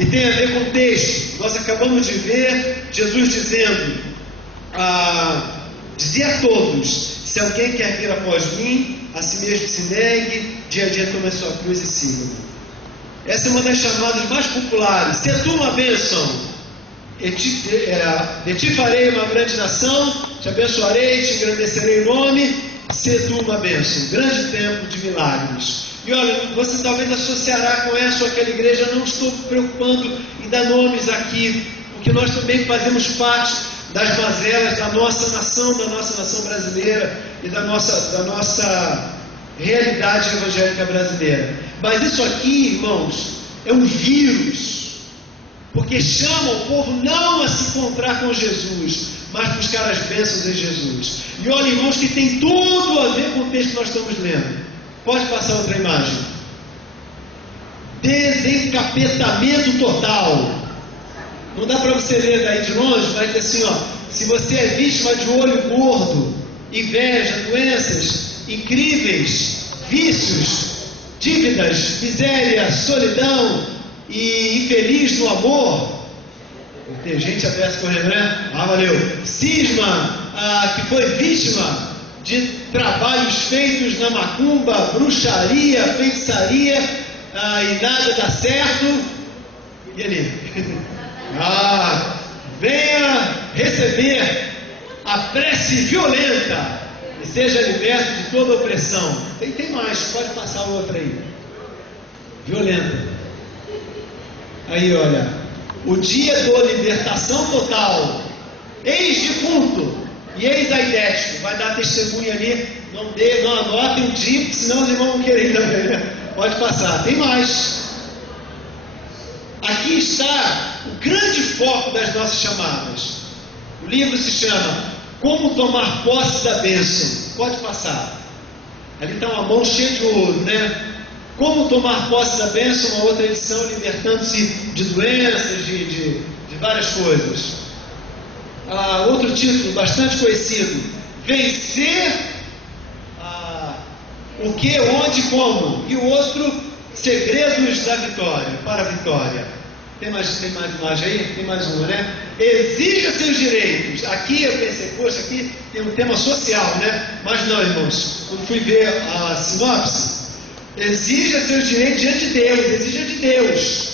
e tem a ver com o texto. Nós acabamos de ver Jesus dizendo, dizer a todos: se alguém quer vir após mim, a si mesmo se negue, dia a dia tome a sua cruz e siga-me. Essa é uma das chamadas mais populares. Se tu uma bênção, de ti farei uma grande nação, te abençoarei, te engrandecerei o nome, se tu uma bênção. Grande tempo de milagres. E olha, você talvez associará com essa ou aquela igreja. Eu não estou preocupando em dar nomes aqui, porque nós também fazemos parte das mazelas da nossa nação brasileira e da nossa realidade evangélica brasileira. Mas isso aqui, irmãos, é um vírus, porque chama o povo não a se encontrar com Jesus, mas buscar as bênçãos em Jesus. E olha, irmãos, que tem tudo a ver com o texto que nós estamos lendo. Pode passar outra imagem. Desencapetamento total. Não dá para você ler daí de longe, mas assim, ó, se você é vítima de olho gordo, inveja, doenças incríveis, vícios, dívidas, miséria, solidão e infeliz no amor, tem gente aberta correndo, né? Valeu. Cisma, que foi vítima de trabalhos feitos na macumba, bruxaria, feitiçaria, e nada dá certo. E ali? Venha receber a prece violenta e seja liberto de toda opressão. Tem mais, pode passar outra aí. Violenta. Aí, olha, o dia da libertação total, ex-defunto e ex-aidético, vai dar testemunho ali. Não anotem o dia, porque senão os irmãos vão querer também, né? Pode passar, tem mais. Aqui está o grande foco das nossas chamadas. O livro se chama Como Tomar Posse da Bênção. Pode passar. Ali está uma mão cheia de ouro, né? Como Tomar Posse da Bênção, uma outra edição, libertando-se de doenças, de várias coisas. Outro título bastante conhecido: Vencer o que, onde, como. E o outro, Segredos da Vitória, para a Vitória. Tem mais imagem aí? Tem mais uma, né? Exija seus direitos. Aqui eu pensei, poxa, aqui tem um tema social, né? Mas não, irmãos, quando fui ver a sinopse, exija seus direitos diante de Deus, exija de Deus.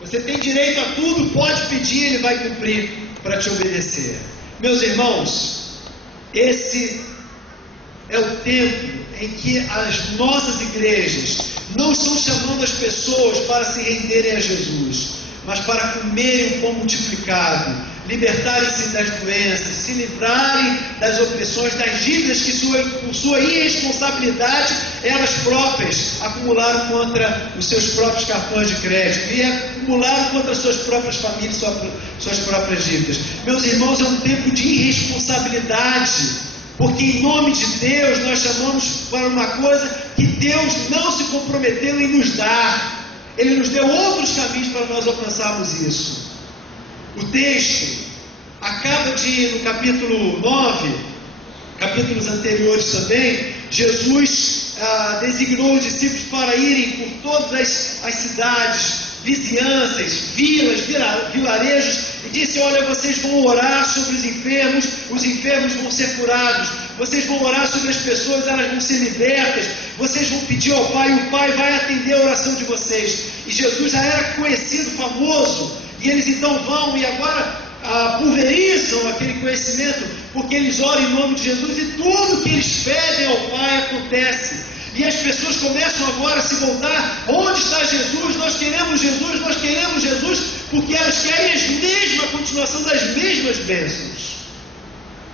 Você tem direito a tudo, pode pedir, Ele vai cumprir para te obedecer. Meus irmãos, esse é o tempo em que as nossas igrejas não estão chamando as pessoas para se renderem a Jesus, mas para comerem o pão multiplicado, libertarem-se das doenças, se livrarem das opressões, das dívidas que por sua irresponsabilidade elas próprias acumularam contra os seus próprios cartões de crédito e acumularam contra as suas próprias famílias, suas próprias dívidas. Meus irmãos, é um tempo de irresponsabilidade, porque em nome de Deus nós chamamos para uma coisa que Deus não se comprometeu em nos dar. Ele nos deu outros caminhos para nós alcançarmos isso. O texto acaba no capítulo 9, capítulos anteriores também, Jesus designou os discípulos para irem por todas as cidades, vizinhanças, vilas, vilarejos, e disse: olha, vocês vão orar sobre os enfermos vão ser curados, vocês vão orar sobre as pessoas, elas vão ser libertas, vocês vão pedir ao Pai, e o Pai vai atender a oração de vocês. E Jesus já era conhecido, famoso, e eles então vão e agora pulverizam aquele conhecimento, porque eles oram em nome de Jesus, e tudo que eles pedem ao Pai acontece. E as pessoas começam agora a se voltar: onde está Jesus? Nós queremos Jesus, porque elas querem a continuação das mesmas bênçãos.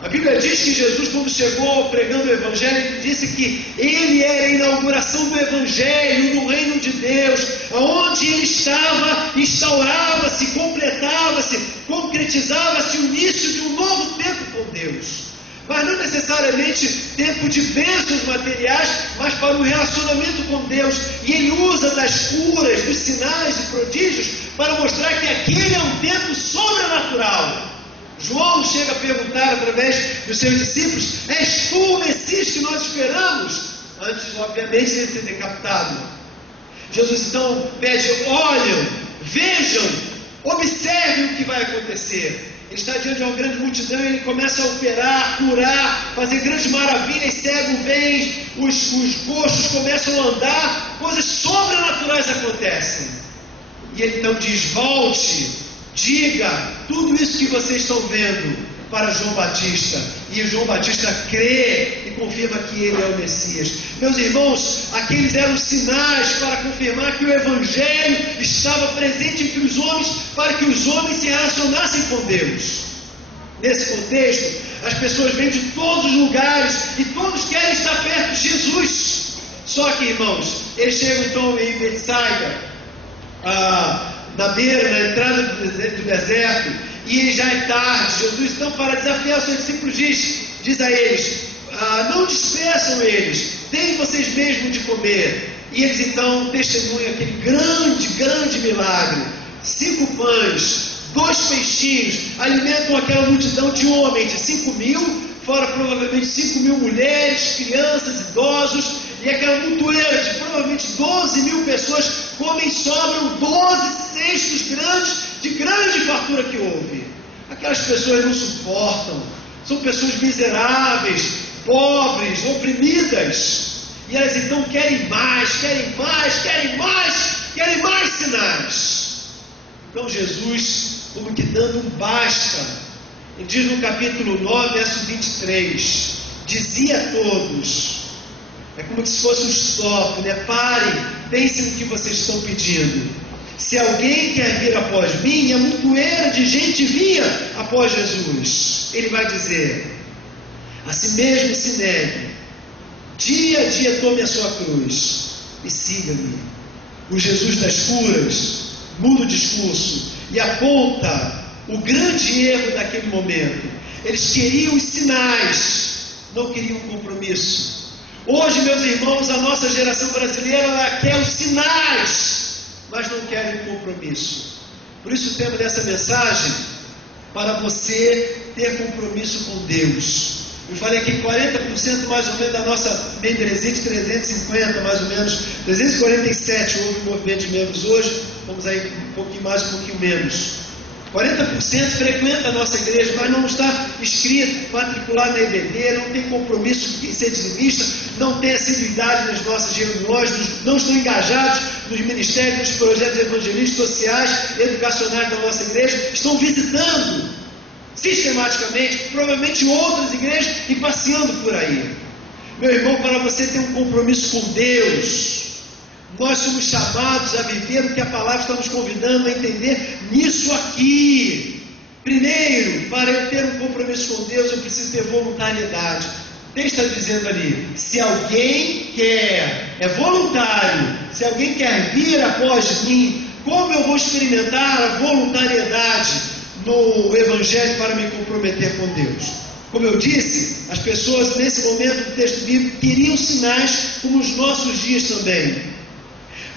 A Bíblia diz que Jesus, quando chegou pregando o Evangelho, disse que Ele era a inauguração do Evangelho, do reino de Deus, aonde Ele estava, instaurava-se, completava-se, concretizava-se o início de um novo tempo com Deus. Mas não necessariamente tempo de bênçãos materiais, mas para um relacionamento com Deus. E Ele usa das curas, dos sinais e prodígios para mostrar que aquele é um tempo sobrenatural. João chega a perguntar através dos seus discípulos: és tu o Messias que nós esperamos? Antes, obviamente, de ser decapitado. Jesus então pede: olhem, vejam vai acontecer? Ele está diante de uma grande multidão e ele começa a operar, curar, fazer grandes maravilhas, cego vem, os coxos começam a andar, coisas sobrenaturais acontecem. E ele então diz: volte, diga tudo isso que vocês estão vendo para João Batista. E João Batista crê e confirma que ele é o Messias. Meus irmãos, aqueles eram sinais para confirmar que o Evangelho estava presente entre os homens, para que os homens se relacionassem com Deus. Nesse contexto, as pessoas vêm de todos os lugares e todos querem estar perto de Jesus. Só que, irmãos, eles chegam então em Betsaida, na beira, na entrada do deserto, e já é tarde. Jesus então, para desafiar os seus discípulos, diz a eles: não despeçam eles, deem vocês mesmos de comer. E eles então testemunham aquele grande milagre. 5 pães, 2 peixinhos, alimentam aquela multidão de homens, de 5.000, fora provavelmente 5.000 mulheres, crianças, idosos, e aquela montoeira de provavelmente 12.000 pessoas comem e sobram 12 cestos grandes, de grande fartura que houve. Aquelas pessoas não suportam, são pessoas miseráveis, pobres, oprimidas, e elas então querem mais sinais. Então Jesus, como que dando um basta, ele diz no capítulo 9, verso 23, dizia a todos, é como se fosse um stop, né? Parem, pensem no que vocês estão pedindo. Se alguém quer vir após mim, a montoeira de gente vinha após Jesus. Ele vai dizer: a si mesmo se negue, dia a dia tome a sua cruz e siga-me. O Jesus das curas muda o discurso e aponta o grande erro daquele momento. Eles queriam os sinais, não queriam compromisso. Hoje, meus irmãos, a nossa geração brasileira, ela quer os sinais, mas não quer o compromisso. Por isso o tema dessa mensagem: para você ter compromisso com Deus. Eu falei que 40% mais ou menos da nossa membresia, 350 mais ou menos, 347 houve um movimento de membros hoje, vamos aí um pouquinho mais, um pouquinho menos. 40% frequenta a nossa igreja, mas não está inscrito, matriculado na EBD, não tem compromisso em ser dizimista, não tem assiduidade nas nossas reuniões, não estão engajados nos ministérios, nos projetos evangelísticos, sociais, educacionais da nossa igreja, estão visitando sistematicamente, provavelmente outras igrejas, e passeando por aí. Meu irmão, para você ter um compromisso com Deus, nós somos chamados a viver o que a palavra está nos convidando a entender nisso aqui. Primeiro, para eu ter um compromisso com Deus, eu preciso ter voluntariedade. Ele está dizendo ali: se alguém quer, é voluntário, se alguém quer vir após mim, como eu vou experimentar a voluntariedade no Evangelho para me comprometer com Deus? Como eu disse, as pessoas nesse momento do texto bíblico queriam sinais, como os nossos dias também.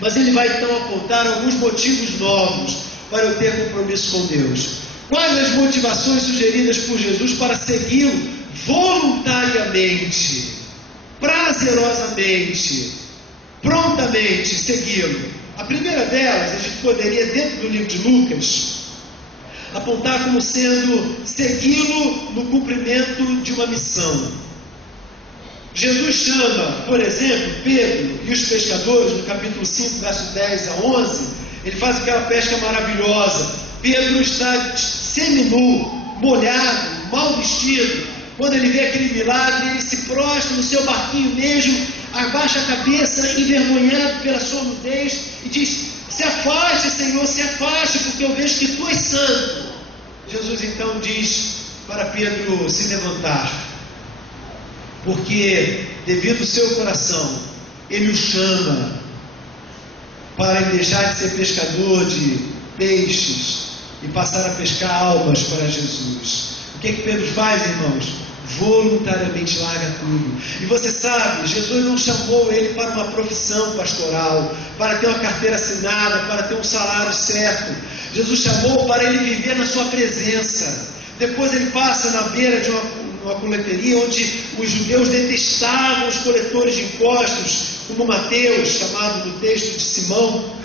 Mas ele vai então apontar alguns motivos novos para eu ter compromisso com Deus. Quais as motivações sugeridas por Jesus para segui-lo voluntariamente, prazerosamente, prontamente segui-lo? A primeira delas, a gente poderia, dentro do livro de Lucas, apontar como sendo segui-lo no cumprimento de uma missão. Jesus chama, por exemplo, Pedro e os pescadores, no capítulo 5, verso 10 a 11, ele faz aquela pesca maravilhosa. Pedro está seminu, molhado, mal vestido. Quando ele vê aquele milagre, ele se prostra no seu barquinho mesmo, abaixa a cabeça, envergonhado pela sua nudez, e diz: se afaste, Senhor, se afaste, porque eu vejo que tu és santo. Jesus então diz para Pedro se levantar, porque devido ao seu coração, ele o chama para deixar de ser pescador de peixes e passar a pescar almas para Jesus. O que Pedro faz, irmãos? Voluntariamente larga tudo. E você sabe, Jesus não chamou ele para uma profissão pastoral, para ter uma carteira assinada, para ter um salário certo. Jesus chamou para ele viver na sua presença. Depois ele passa na beira de uma coleteria, onde os judeus detestavam os coletores de impostos, como Mateus, chamado no texto de Simão.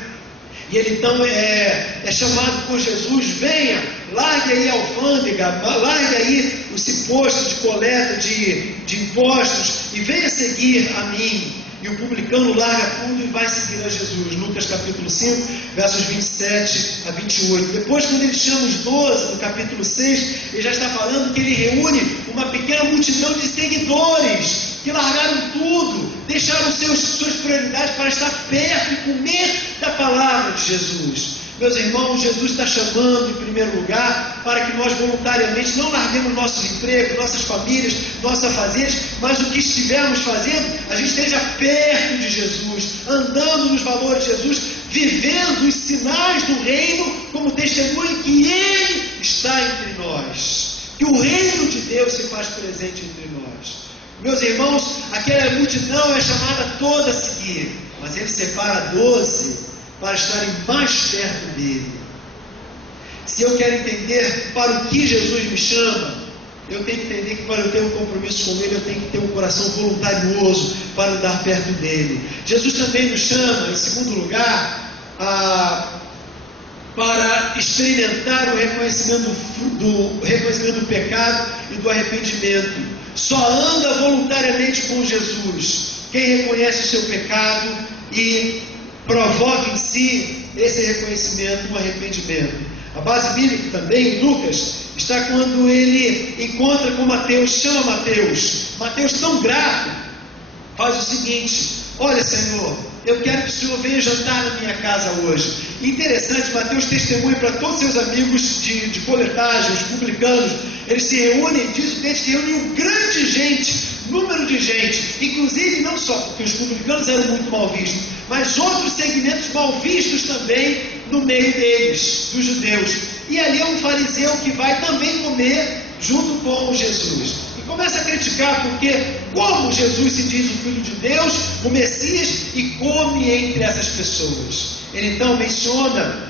E ele então é chamado por Jesus: venha, largue aí a alfândega, largue aí esse posto de coleta de impostos e venha seguir a mim. E o publicano larga tudo e vai seguir a Jesus. Lucas capítulo 5, versos 27 a 28. Depois, quando ele chama os 12, no capítulo 6, ele já está falando que ele reúne uma pequena multidão de seguidores que largaram tudo, deixaram suas prioridades para estar perto e comer da palavra de Jesus. Meus irmãos, Jesus está chamando em primeiro lugar para que nós voluntariamente não larguemos nossos empregos, nossas famílias, nossos afazeres, mas o que estivermos fazendo, a gente esteja perto de Jesus, andando nos valores de Jesus, vivendo os sinais do reino como testemunho que Ele está entre nós, que o reino de Deus se faz presente entre nós. Meus irmãos, aquela multidão é chamada toda a seguir, mas Ele separa 12 para estarem mais perto dele. Se eu quero entender para o que Jesus me chama, eu tenho que entender que para eu ter um compromisso com Ele, eu tenho que ter um coração voluntarioso para andar perto dele. Jesus também nos chama, em segundo lugar, para experimentar o reconhecimento do pecado e do arrependimento. Só anda voluntariamente com Jesus quem reconhece o seu pecado e provoca em si esse reconhecimento, um arrependimento. A base bíblica também, em Lucas, está quando ele encontra com Mateus, chama Mateus. Mateus, tão grato, faz o seguinte: olha, Senhor, eu quero que o Senhor venha jantar na minha casa hoje. Interessante, Mateus testemunha para todos seus amigos de coletagem, os publicanos. Eles se reúnem, diz o texto que reúnem um grande número de gente, inclusive não só porque os publicanos eram muito mal vistos, mas outros segmentos mal vistos também no meio deles, dos judeus. E ali é um fariseu que vai também comer junto com Jesus. E começa a criticar porque como Jesus se diz o Filho de Deus, o Messias, e come entre essas pessoas. Ele então menciona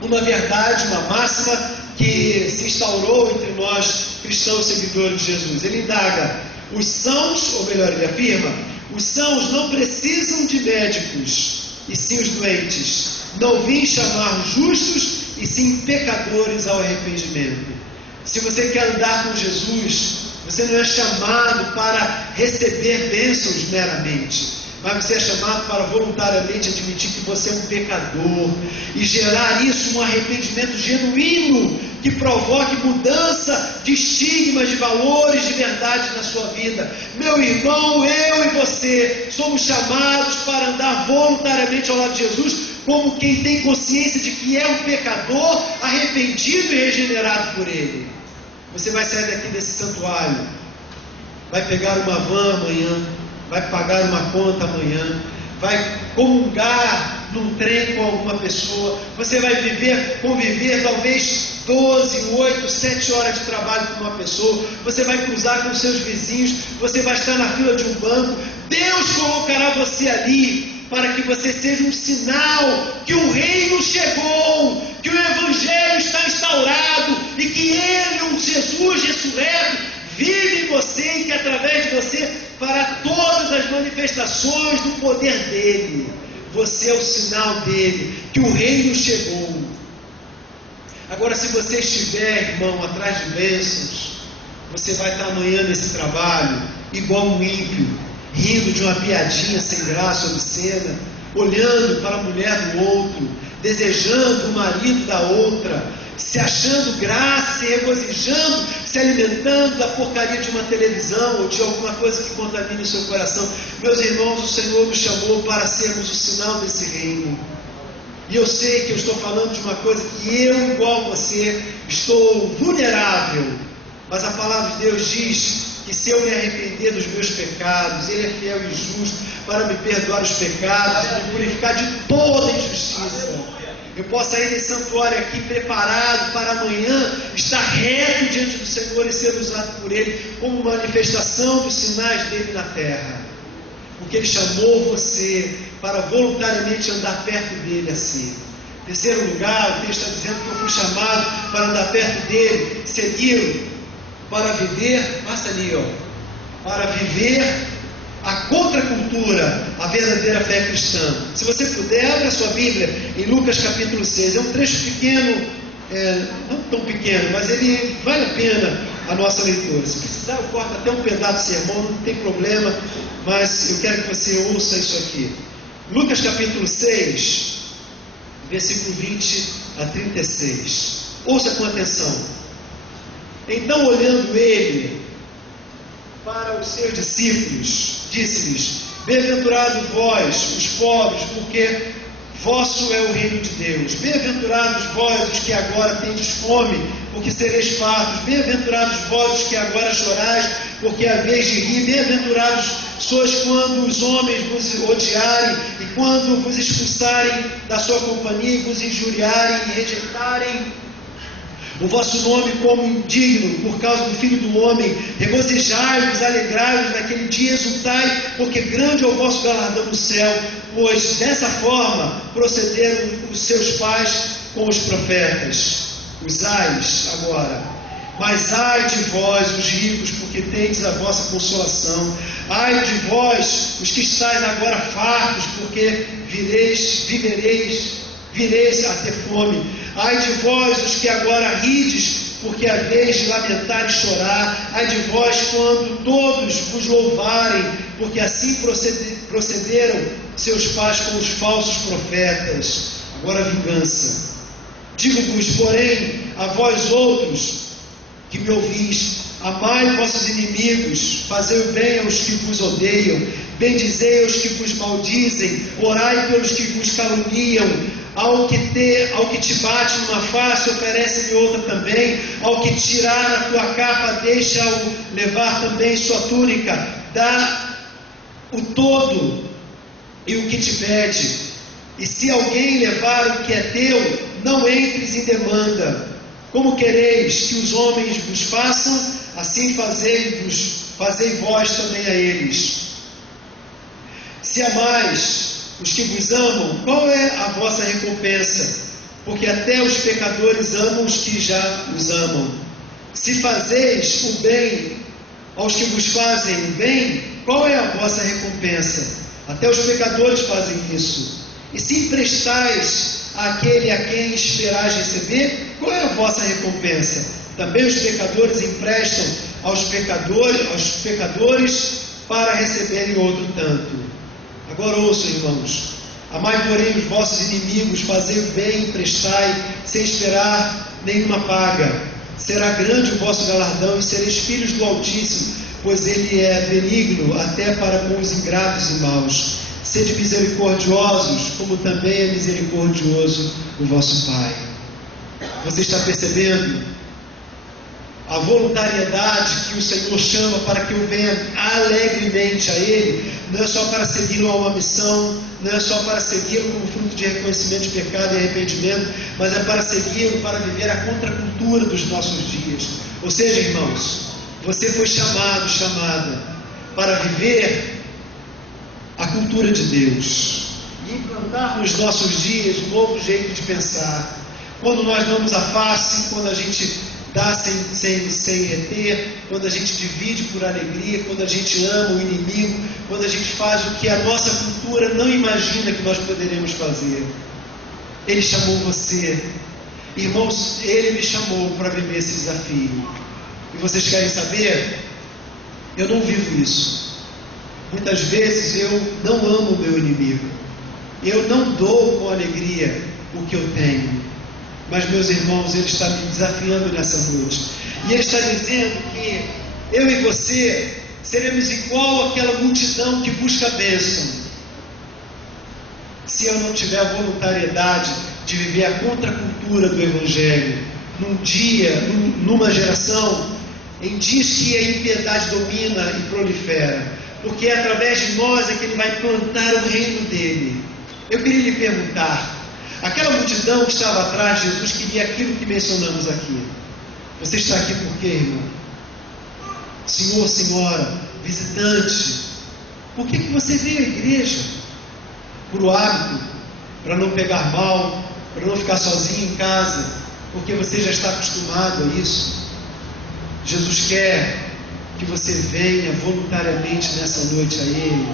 uma verdade, uma máxima que se instaurou entre nós cristãos seguidores de Jesus. Ele indaga: os sãos, ou melhor, ele afirma, os sãos não precisam de médicos, e sim os doentes. Não vim chamar justos, e sim pecadores ao arrependimento. Se você quer andar com Jesus, você não é chamado para receber bênçãos meramente, mas você é chamado para voluntariamente admitir que você é um pecador e gerar isso um arrependimento genuíno que provoque mudança de estigmas, de valores, de verdade na sua vida. Meu irmão, eu e você somos chamados para andar voluntariamente ao lado de Jesus como quem tem consciência de que é um pecador arrependido e regenerado por Ele. Você vai sair daqui desse santuário, vai pegar uma van amanhã, vai pagar uma conta amanhã, vai comungar num trem com alguma pessoa, você vai conviver talvez 12, 8, 7 horas de trabalho com uma pessoa, você vai cruzar com seus vizinhos, você vai estar na fila de um banco. Deus colocará você ali para que você seja um sinal que o reino chegou, que o evangelho está instaurado e que Ele, um Jesus ressurreto, vive em você e que através de você fará todas as manifestações do poder dele. Você é o sinal dele, que o reino chegou. Agora, se você estiver, irmão, atrás de bênçãos, você vai estar amanhã nesse trabalho igual um ímpio, rindo de uma piadinha sem graça, obscena, olhando para a mulher do outro, desejando o marido da outra, se achando graça, se regozijando, se alimentando da porcaria de uma televisão ou de alguma coisa que contamine o seu coração. Meus irmãos, o Senhor nos chamou para sermos o sinal desse reino. E eu sei que eu estou falando de uma coisa que eu, igual você, estou vulnerável. Mas a palavra de Deus diz que se eu me arrepender dos meus pecados, Ele é fiel e justo para me perdoar os pecados e me purificar de toda injustiça. Eu posso sair desse santuário aqui preparado para amanhã estar reto diante do Senhor e ser usado por Ele como manifestação dos sinais dele na terra. Porque Ele chamou você para voluntariamente andar perto dele assim. Em terceiro lugar, o texto está dizendo que eu fui chamado para andar perto dele, segui-lo, para viver, passa ali, ó, para viver a contracultura, a verdadeira fé cristã. Se você puder, abra a sua Bíblia em Lucas capítulo 6. É um trecho pequeno, não tão pequeno, mas ele vale a pena a nossa leitura. Se precisar, eu corto até um pedaço do sermão, não tem problema, mas eu quero que você ouça isso aqui. Lucas capítulo 6, versículo 20 a 36. Ouça com atenção. Então, olhando ele para os seus discípulos, disse-lhes: bem-aventurados vós, os pobres, porque vosso é o reino de Deus. Bem-aventurados vós, os que agora tendes fome, porque sereis fartos. Bem-aventurados vós, os que agora chorais, porque haveis de rir. Bem-aventurados sois quando os homens vos odiarem, e quando vos expulsarem da sua companhia, e vos injuriarem, e rejeitarem o vosso nome como indigno, por causa do Filho do Homem. Regozijai-vos, alegrai-vos naquele dia, exultai, porque grande é o vosso galardão no céu, pois dessa forma procederam os seus pais com os profetas. Os ais agora. Mas ai de vós, os ricos, porque tendes a vossa consolação. Ai de vós, os que estáis agora fartos, porque vireis a ter fome. Ai de vós, os que agora rides, porque haveis de lamentar e chorar. Ai de vós, quando todos vos louvarem, porque assim procederam seus pais com os falsos profetas. Agora a vingança. Digo-vos, porém, a vós outros que me ouvis, amai vossos inimigos, fazei o bem aos que vos odeiam, bendizei aos que vos maldizem, orai pelos que vos caluniam. Ao que te bate numa face, oferece-lhe outra também. Ao que tirar a tua capa, deixa-o levar também sua túnica. Dá o todo e o que te pede. E se alguém levar o que é teu, não entres em demanda. Como quereis que os homens vos façam, assim fazei vós também a eles. Se amais os que vos amam, qual é a vossa recompensa? Porque até os pecadores amam os que já os amam. Se fazeis o bem aos que vos fazem o bem, qual é a vossa recompensa? Até os pecadores fazem isso. E se emprestais àquele a quem esperais receber, qual é a vossa recompensa? Também os pecadores emprestam aos pecadores para receberem outro tanto. Agora ouçam, irmãos. Amai, porém, os vossos inimigos, fazei o bem, emprestai, sem esperar nenhuma paga. Será grande o vosso galardão, e sereis filhos do Altíssimo, pois Ele é benigno até para com os ingratos e maus. Sede misericordiosos, como também é misericordioso o vosso Pai. Você está percebendo a voluntariedade que o Senhor chama para que eu venha alegremente a Ele? Não é só para segui-lo a uma missão, não é só para segui-lo como fruto de reconhecimento de pecado e arrependimento, mas é para segui-lo para viver a contracultura dos nossos dias. Ou seja, irmãos, você foi chamada para viver a cultura de Deus e implantar nos nossos dias um novo jeito de pensar. Quando nós damos a face, quando a gente dá sem reter, quando a gente divide por alegria, quando a gente ama o inimigo, quando a gente faz o que a nossa cultura não imagina que nós poderemos fazer. Ele chamou você, irmãos, Ele me chamou para viver esse desafio. E vocês querem saber? Eu não vivo isso. Muitas vezes eu não amo o meu inimigo, eu não dou com alegria o que eu tenho. Mas, meus irmãos, Ele está me desafiando nessa noite. E Ele está dizendo que eu e você seremos igual àquela multidão que busca a bênção. Se eu não tiver a voluntariedade de viver a contracultura do Evangelho, numa geração, em dias que a impiedade domina e prolifera. Porque é através de nós é que Ele vai plantar o reino dEle. Eu queria lhe perguntar, aquela multidão que estava atrás de Jesus queria aquilo que mencionamos aqui. Você está aqui por quê, irmão? Senhor, senhora, visitante, por que você veio à igreja? Por o hábito, para não pegar mal, para não ficar sozinho em casa, porque você já está acostumado a isso. Jesus quer que você venha voluntariamente nessa noite a Ele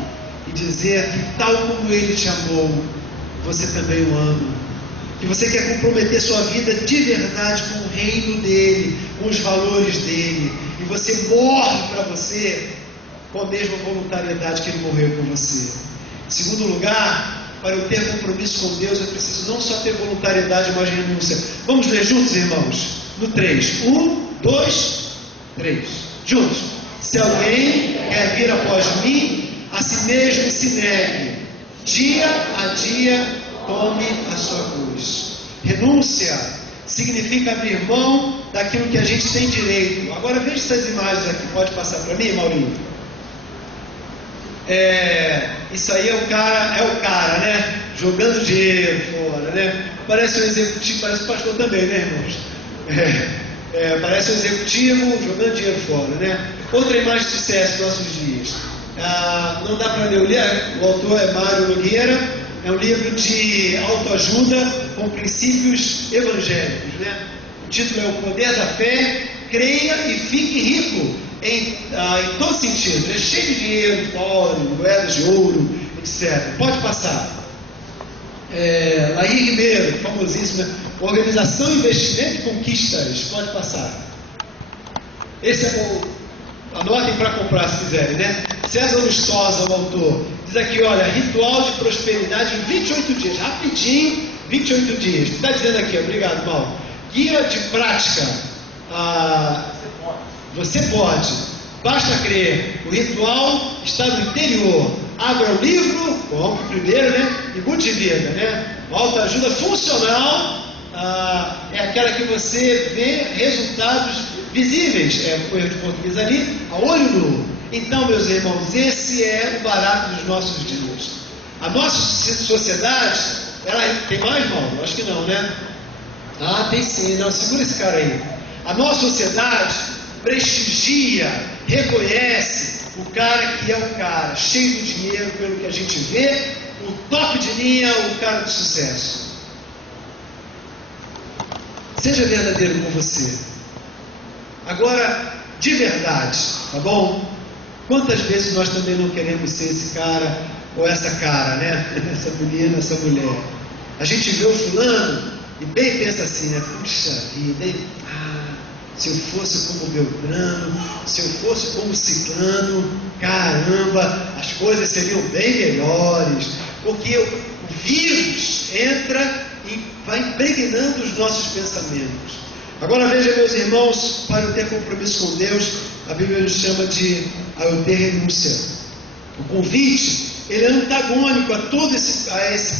e dizer que tal como Ele te amou, você também o ama. Que você quer comprometer sua vida de verdade com o reino dEle, com os valores dEle. E você morre para você com a mesma voluntariedade que Ele morreu por você. Em segundo lugar, para eu ter compromisso com Deus, eu preciso não só ter voluntariedade, mas renúncia. Vamos ler juntos, irmãos? No 3. 1, 2, 3. Juntos. Se alguém quer vir após mim, a si mesmo se negue. Dia a dia, tome a sua cruz. Renúncia significa abrir mão daquilo que a gente tem direito. Agora veja essas imagens aqui. Pode passar para mim, Maurinho? Isso aí é o cara, né? Jogando dinheiro fora, né? Parece um executivo, parece um pastor também, né, irmãos? Parece um executivo jogando dinheiro fora, né? Outra imagem de sucesso nos nossos dias. Não dá para ler o livro, o autor é Mário Nogueira. É um livro de autoajuda com princípios evangélicos, né? O título é O Poder da Fé, Creia e Fique Rico, em todo sentido. É cheio de dinheiro, moedas de ouro, etc. Pode passar. Laí Ribeiro, famosíssima, Organização, Investimento e Conquistas. Pode passar. Esse é o... Anotem para comprar se quiserem, né? César Lustosa, o autor, diz aqui, olha, ritual de prosperidade em 28 dias, rapidinho, 28 dias. Está dizendo aqui, obrigado, Mauro. Guia de prática. Você pode, basta crer. O ritual está no interior. Abra o livro, compre primeiro, né? E mude vida, né? Autoajuda funcional é aquela que você vê resultados visíveis, o erro de português ali, a olho nu. Então, meus irmãos, esse é o barato dos nossos dias. A nossa sociedade, ela tem mais, Mauro? Acho que não, né? Tem sim, não, segura esse cara aí. A nossa sociedade prestigia, reconhece o cara que é o cara, cheio de dinheiro, pelo que a gente vê, o top de linha, o cara de sucesso. Seja verdadeiro com você. Agora, de verdade, tá bom? Quantas vezes nós também não queremos ser esse cara ou essa cara, né? Essa menina, essa mulher. A gente vê o fulano e bem pensa assim, né? Puxa vida, hein? Se eu fosse como Beltrano, se eu fosse como Ciclano, caramba, as coisas seriam bem melhores. Porque o vírus entra e vai impregnando os nossos pensamentos. Agora veja, meus irmãos, para eu ter compromisso com Deus, a Bíblia nos chama de eu ter renúncia. O convite, ele é antagônico a todo esse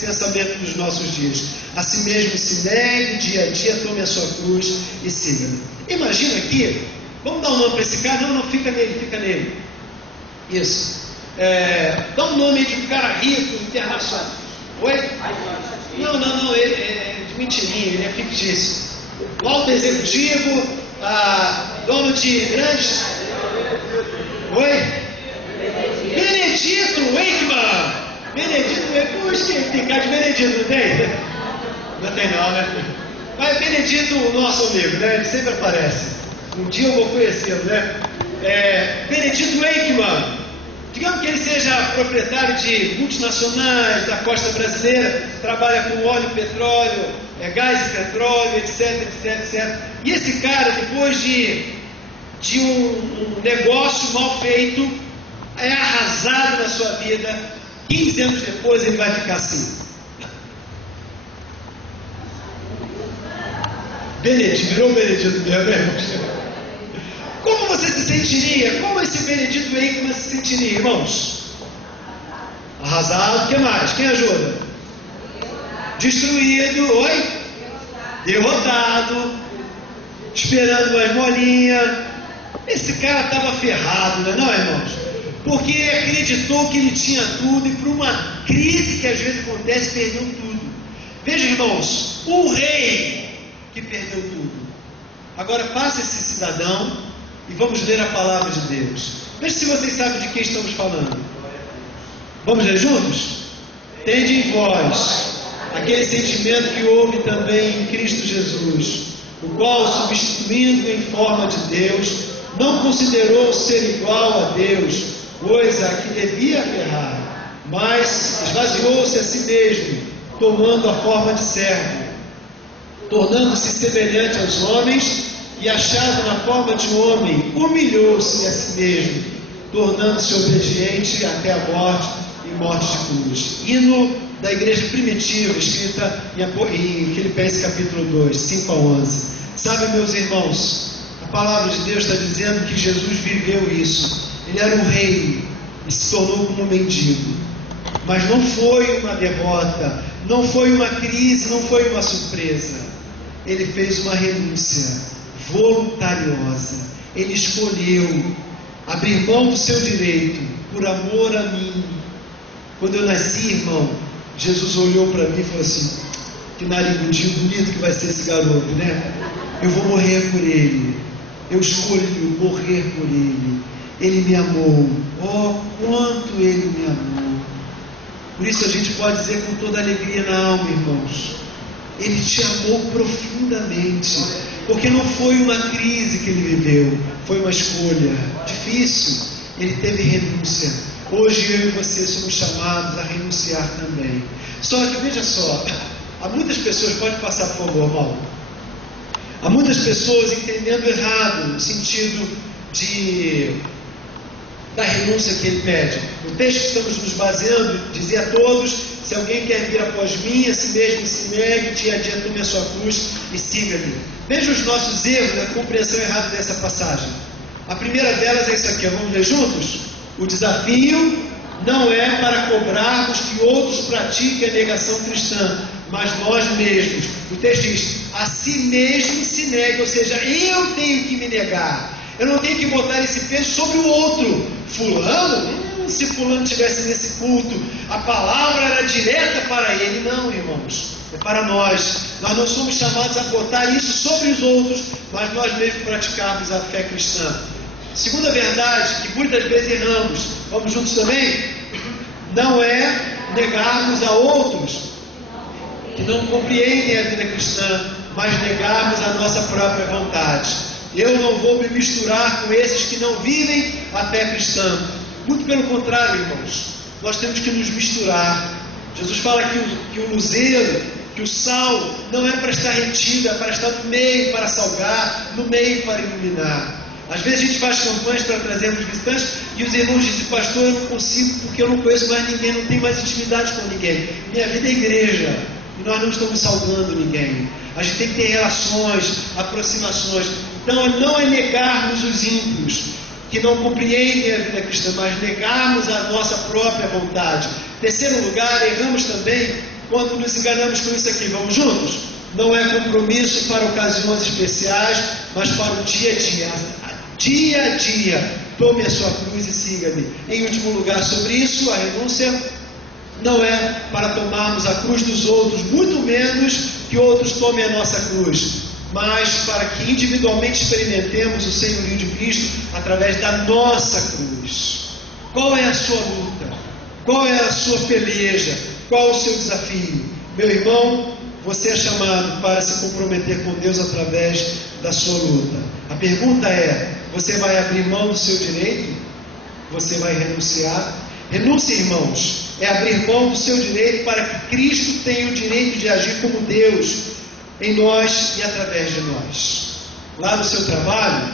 pensamento dos nossos dias. A si mesmo se negue, dia a dia, tome a sua cruz e siga-me. Imagina aqui, vamos dar um nome para esse cara? Não, fica nele. Isso. Dá um nome de um cara rico, internacional. Oi? Não, ele é de mentirinha, ele é fictício. O alto executivo, dono de grandes... Oi? Benedito Wakeman. Puxa, tem cara de Benedito, não tem? Não tem não, né? Mas Benedito, o nosso amigo, né? Ele sempre aparece. Um dia eu vou conhecê-lo, né? Benedito Wakeman. Digamos que ele seja proprietário de multinacionais da costa brasileira, trabalha com óleo e petróleo, gás e petróleo, etc. E esse cara, depois de um negócio mal feito, é arrasado na sua vida, 15 anos depois ele vai ficar assim. Virou Benedito mesmo. Como você se sentiria? Como esse Benedito Wakeman se sentiria, irmãos? Arrasado, o que mais? Quem ajuda? Destruído, oi? Derrotado, esperando uma esmolinha. Esse cara estava ferrado, não é, irmãos? Porque acreditou que ele tinha tudo e por uma crise que às vezes acontece, perdeu tudo. Veja, irmãos, o rei que perdeu tudo. Agora passa esse cidadão e vamos ler a palavra de Deus. Veja se vocês sabem de quem estamos falando. Vamos ler juntos? Tende em vós aquele sentimento que houve também em Cristo Jesus, o qual, substituindo em forma de Deus, não considerou ser igual a Deus, coisa a que devia aferrar, mas esvaziou-se a si mesmo, tomando a forma de servo, tornando-se semelhante aos homens, e achado na forma de homem, humilhou-se a si mesmo, tornando-se obediente até a morte e morte de cruz. Hino da igreja primitiva, escrita em Filipenses capítulo 2, 5 a 11. Sabe, meus irmãos, a palavra de Deus está dizendo que Jesus viveu isso. Ele era um rei e se tornou como um mendigo. Mas não foi uma derrota, não foi uma crise, não foi uma surpresa. Ele fez uma renúncia voluntariosa. Ele escolheu abrir mão do seu direito por amor a mim. Quando eu nasci, irmão, Jesus olhou para mim e falou assim: que narigudinho bonito que vai ser esse garoto, né? Eu vou morrer por ele. Eu escolhi morrer por ele. Ele me amou. Oh, quanto ele me amou. Por isso a gente pode dizer com toda alegria na alma, irmãos, ele te amou profundamente, porque não foi uma crise que ele viveu, foi uma escolha difícil. Ele teve renúncia. Hoje eu e você somos chamados a renunciar também. Só que veja só, há muitas pessoas, pode passar por favor, Paulo. Há muitas pessoas entendendo errado no sentido da renúncia que ele pede. O texto que estamos nos baseando dizia a todos: se alguém quer vir após mim, a si mesmo se negue, dia a dia tome a sua cruz e siga-me. Veja os nossos erros na compreensão errada dessa passagem. A primeira delas é isso aqui, vamos ler juntos? O desafio não é para cobrarmos que outros pratiquem a negação cristã, mas nós mesmos. O texto diz: a si mesmo se negue, ou seja, eu tenho que me negar. Eu não tenho que botar esse peso sobre o outro. Fulano, se fulano estivesse nesse culto, a palavra era direta para ele. Não, irmãos, é para nós. Nós não somos chamados a botar isso sobre os outros, mas nós mesmos praticarmos a fé cristã. Segunda verdade, que muitas vezes erramos, vamos juntos também? Não é negarmos a outros que não compreendem a vida cristã, mas negarmos a nossa própria vontade. Eu não vou me misturar com esses que não vivem a fé cristã. Muito pelo contrário, irmãos, nós temos que nos misturar. Jesus fala que o luzeiro, que o sal não é para estar retido, é para estar no meio para salgar, no meio para iluminar. Às vezes a gente faz campanhas para trazermos visitantes e os irmãos dizem: pastor, eu não consigo porque eu não conheço mais ninguém, não tenho mais intimidade com ninguém. Minha vida é igreja e nós não estamos salgando ninguém. A gente tem que ter relações, aproximações. Então não é negarmos os ímpios que não compreendem a vida cristã, mas negarmos a nossa própria vontade. Terceiro lugar, erramos também quando nos enganamos com isso aqui. Vamos juntos? Não é compromisso para ocasiões especiais, mas para o dia a dia. Dia a dia, tome a sua cruz e siga-me. Em último lugar, sobre isso, a renúncia não é para tomarmos a cruz dos outros, muito menos que outros tomem a nossa cruz, mas para que individualmente experimentemos o senhorio de Cristo através da nossa cruz. Qual é a sua luta? Qual é a sua peleja? Qual o seu desafio? Meu irmão, você é chamado para se comprometer com Deus através da sua luta. A pergunta é: você vai abrir mão do seu direito? Você vai renunciar? Renúncia, irmãos, é abrir mão do seu direito para que Cristo tenha o direito de agir como Deus em nós e através de nós. Lá no seu trabalho,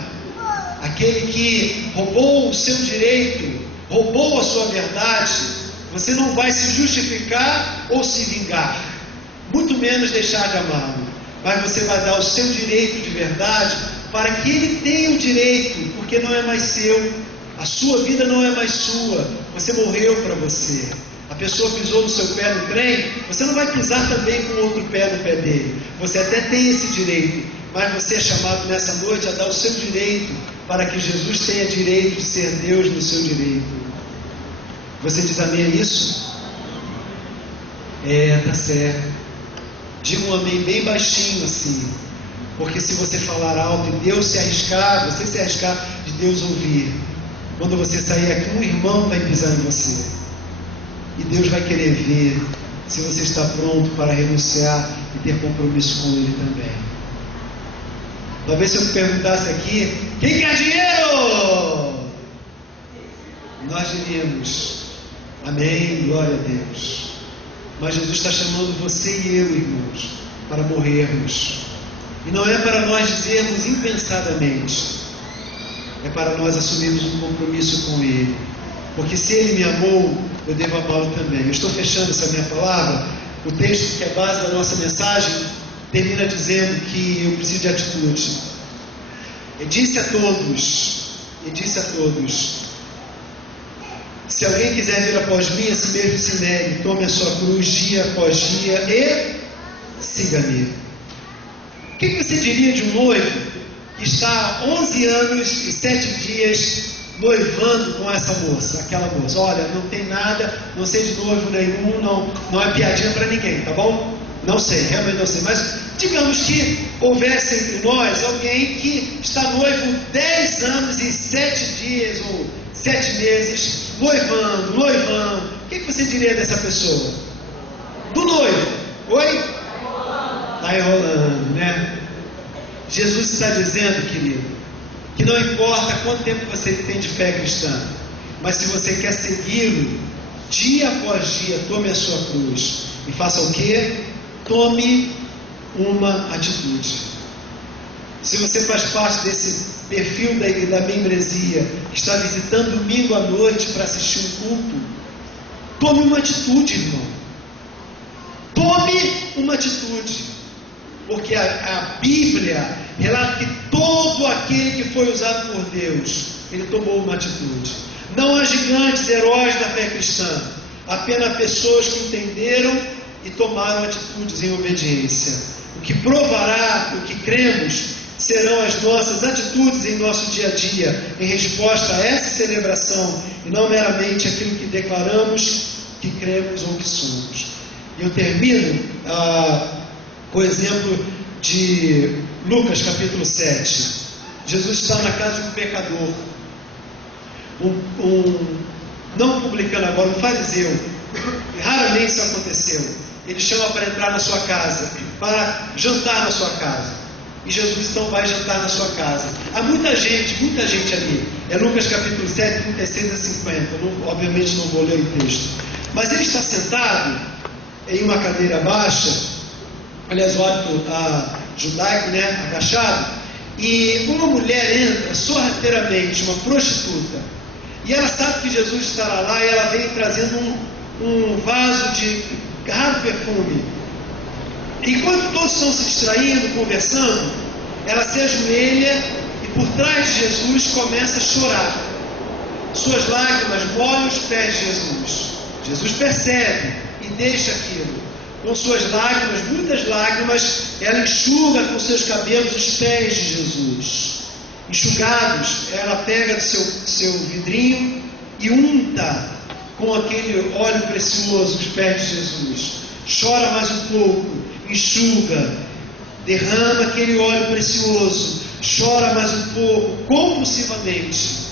aquele que roubou o seu direito, roubou a sua verdade, você não vai se justificar ou se vingar, muito menos deixar de amá-lo, mas você vai dar o seu direito de verdade para que ele tenha o direito, porque não é mais seu, a sua vida não é mais sua, você morreu para você. A pessoa pisou no seu pé no trem, você não vai pisar também com outro pé no pé dele. Você até tem esse direito, mas você é chamado nessa noite a dar o seu direito para que Jesus tenha direito de ser Deus no seu direito. Você diz amém a isso? Tá certo. Diga um amém bem baixinho assim, porque se você falar alto e Deus se arriscar, você se arriscar de Deus ouvir, quando você sair aqui, um irmão vai pisar em você. E Deus vai querer ver se você está pronto para renunciar e ter compromisso com Ele também. Talvez se eu perguntasse aqui, quem quer dinheiro? Nós diríamos, amém, glória a Deus. Mas Jesus está chamando você e eu, irmãos, para morrermos. E não é para nós dizermos impensadamente, é para nós assumirmos um compromisso com Ele. Porque se Ele me amou, eu devo amá-lo também. Eu estou fechando essa minha palavra. O texto que é base da nossa mensagem termina dizendo que eu preciso de atitude. E disse a todos, se alguém quiser vir após mim, a si mesmo se negue, tome a sua cruz dia após dia e siga-me. O que você diria de um noivo que está há 11 anos e 7 dias noivando com essa moça, aquela moça? Olha, não tem nada, não sei de noivo nenhum, não é piadinha para ninguém, tá bom? Não sei, realmente não sei, mas digamos que houvesse entre nós alguém que está noivo 10 anos e 7 dias ou 7 meses, noivando. O que você diria dessa pessoa? Do noivo? Oi? Está enrolando, né? Jesus está dizendo, querido, que não importa quanto tempo você tem de fé cristã, mas se você quer segui-lo, dia após dia, tome a sua cruz e faça o quê? Tome uma atitude. Se você faz parte desse perfil da membresia, que está visitando domingo à noite para assistir um culto, tome uma atitude, irmão. Tome uma atitude. Porque a Bíblia relata que todo aquele que foi usado por Deus, ele tomou uma atitude. Não há gigantes, heróis da fé cristã, apenas pessoas que entenderam e tomaram atitudes em obediência. O que provará o que cremos serão as nossas atitudes em nosso dia a dia, em resposta a essa celebração, e não meramente aquilo que declaramos que cremos ou que somos. Eu termino com o exemplo de Lucas capítulo 7. Jesus está na casa de um pecador, não publicano agora, um fariseu. Raramente isso aconteceu. Ele chama para entrar na sua casa, para jantar na sua casa. E Jesus então vai jantar na sua casa. Há muita gente ali. É Lucas capítulo 7, 36 a 50. Obviamente não vou ler o texto. Mas ele está sentado em uma cadeira baixa, aliás, o hábito judaico, né, agachado. E uma mulher entra sorrateiramente, uma prostituta. E ela sabe que Jesus estará lá e ela vem trazendo um vaso de raro perfume. Enquanto todos estão se distraindo, conversando, ela se ajoelha e por trás de Jesus começa a chorar. Suas lágrimas molham os pés de Jesus. Jesus percebe e deixa aquilo. Com suas lágrimas, muitas lágrimas, ela enxuga com seus cabelos os pés de Jesus. Enxugados, ela pega do seu vidrinho e unta com aquele óleo precioso os pés de Jesus. Chora mais um pouco, enxuga, derrama aquele óleo precioso, chora mais um pouco, compulsivamente.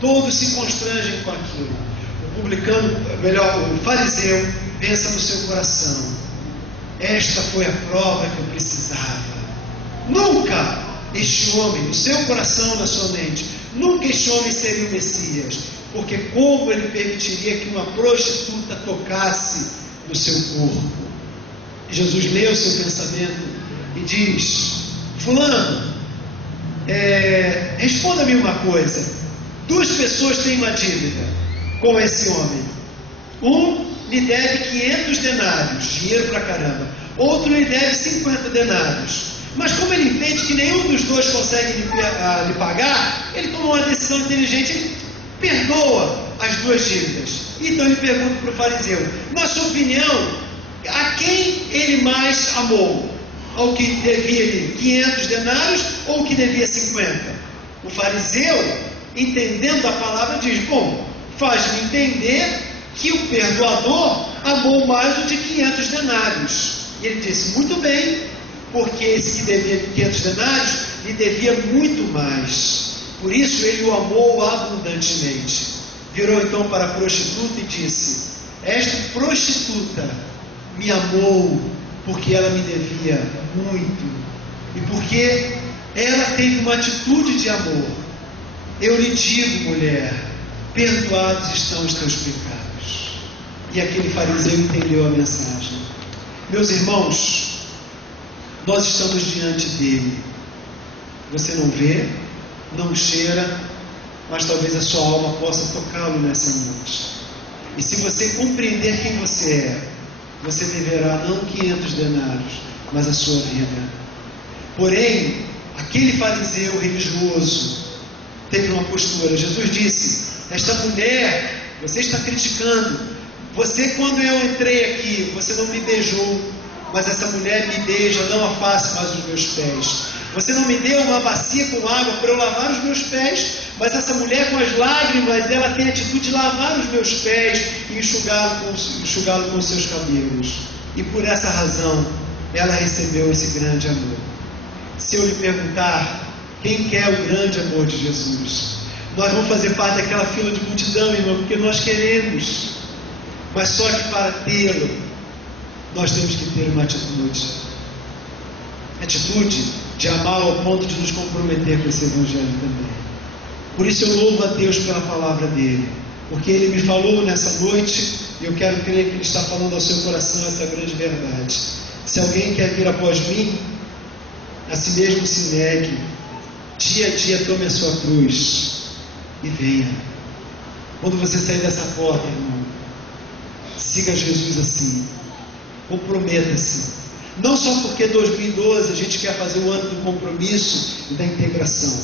Todos se constrangem com aquilo. O fariseu pensa no seu coração: esta foi a prova que eu precisava. Nunca este homem, no seu coração, na sua mente, nunca este homem seria o Messias, porque como ele permitiria que uma prostituta tocasse no seu corpo? E Jesus lê o seu pensamento e diz: fulano, responda-me uma coisa. 2 pessoas têm uma dívida com esse homem. Um lhe deve 500 denários, dinheiro pra caramba. Outro lhe deve 50 denários. Mas como ele entende que nenhum dos dois consegue lhe pagar, ele tomou uma decisão inteligente, ele perdoa as 2 dívidas. Então ele pergunta para o fariseu: na sua opinião, a quem ele mais amou? Ao que devia 500 denários ou ao que devia 50? O fariseu, entendendo a palavra, diz: bom, faz-me entender que o perdoador amou mais do que 500 denários. E ele disse: muito bem, porque esse que devia 500 denários lhe devia muito mais. Por isso ele o amou abundantemente. Virou então para a prostituta e disse: esta prostituta me amou porque ela me devia muito, e porque ela teve uma atitude de amor. Eu lhe digo, mulher, perdoados estão os teus pecados. E aquele fariseu entendeu a mensagem. Meus irmãos, nós estamos diante dele. Você não vê, não cheira, mas talvez a sua alma possa tocá-lo nessa noite. E se você compreender quem você é, você deverá não 500 denários, mas a sua vida. Porém, aquele fariseu religioso teve uma postura. Jesus disse: esta mulher, você está criticando. Você, quando eu entrei aqui, você não me beijou, mas essa mulher me beija, não a face, mas os meus pés. Você não me deu uma bacia com água para eu lavar os meus pés, mas essa mulher, com as lágrimas, ela tem a atitude de lavar os meus pés e enxugá-lo com os seus cabelos. E por essa razão, ela recebeu esse grande amor. Se eu lhe perguntar quem quer o grande amor de Jesus, nós vamos fazer parte daquela fila de multidão, irmão, porque nós queremos. Mas só que para tê-lo, nós temos que ter uma atitude de amar ao ponto de nos comprometer com esse evangelho também. Por isso eu louvo a Deus pela palavra dele, porque ele me falou nessa noite, e eu quero crer que ele está falando ao seu coração essa grande verdade. Se alguém quer vir após mim, a si mesmo se negue, dia a dia tome a sua cruz e venha. Quando você sair dessa porta, irmão, siga Jesus assim, comprometa-se. Não só porque 2012 a gente quer fazer o ano do compromisso e da integração,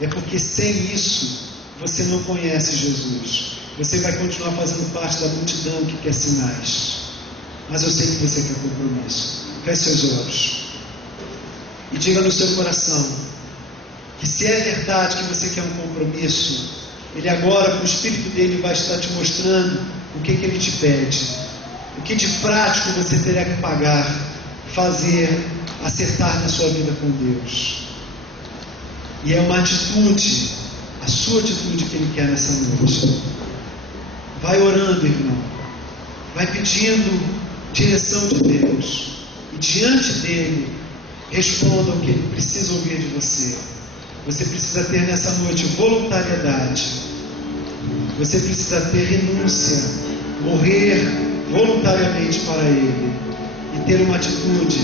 é porque sem isso você não conhece Jesus. Você vai continuar fazendo parte da multidão que quer sinais, mas eu sei que você quer compromisso. Feche seus olhos e diga no seu coração que, se é verdade que você quer um compromisso, ele agora, com o Espírito dele, vai estar te mostrando o que ele te pede, o que de prático você terá que pagar, fazer, acertar na sua vida com Deus. E é uma atitude, a sua atitude, que ele quer nessa noite. Vai orando, irmão, vai pedindo direção de Deus, e diante dele responda o que ele precisa ouvir de você. Você precisa ter nessa noite voluntariedade, você precisa ter renúncia, morrer voluntariamente para ele e ter uma atitude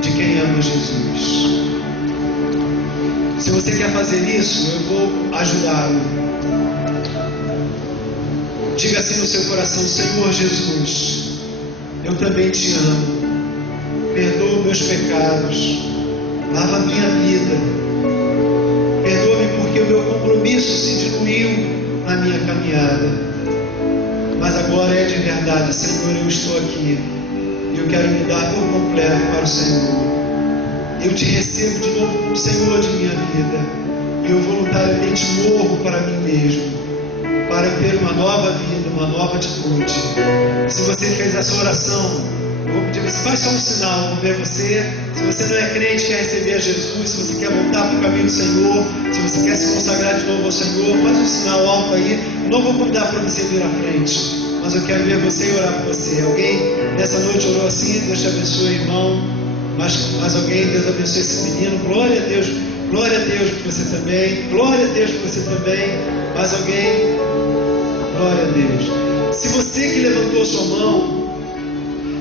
de quem ama Jesus. Se você quer fazer isso, eu vou ajudá-lo. Diga assim no seu coração: Senhor Jesus, eu também te amo, perdoa meus pecados, lava a minha vida, perdoa-me porque o meu compromisso se diluiu na minha caminhada, mas agora é de verdade. Senhor, eu estou aqui e eu quero me dar por completo para o Senhor. Eu te recebo de novo como Senhor de minha vida, e eu voluntariamente morro para mim mesmo, para ter uma nova vida, uma nova atitude. Se você fez essa oração, eu vou pedir que você faça um sinal, eu vou ver você. Se você não é crente, quer receber a Jesus, se você quer voltar para o caminho do Senhor, se você quer se consagrar de novo ao Senhor, faz um sinal alto aí. Eu não vou convidar para você vir à frente, mas eu quero ver você e orar por você. Alguém nessa noite orou assim? Deus te abençoe, irmão. Mas alguém, Deus abençoe esse menino. Glória a Deus por você também. Glória a Deus por você também. Mais alguém? Glória a Deus. Se você que levantou sua mão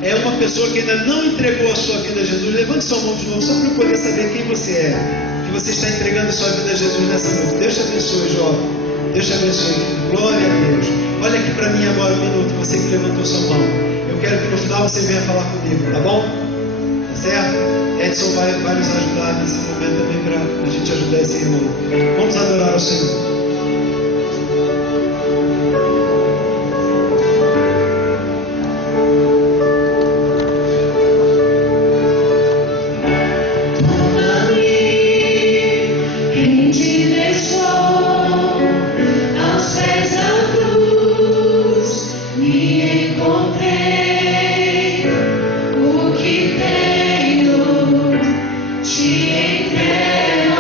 é uma pessoa que ainda não entregou a sua vida a Jesus, levante sua mão de novo, só para eu poder saber quem você é, que você está entregando a sua vida a Jesus nessa noite. Deus te abençoe, jovem. Deus te abençoe. Glória a Deus. Olha aqui para mim agora um minuto, você que levantou sua mão. Eu quero que no final você venha falar comigo, tá bom? Certo? Edson vai nos ajudar nesse momento também para a gente ajudar esse irmão. Vamos adorar ao Senhor. Te entrego,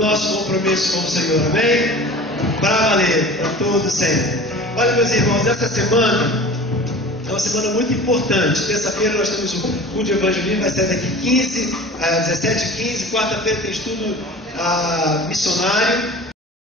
nosso compromisso com o Senhor, amém? Para valer, para todos sempre. Olha, meus irmãos, essa semana é uma semana muito importante. Terça-feira nós temos o culto de evangelismo, vai ser daqui 17h15. Quarta-feira tem estudo missionário.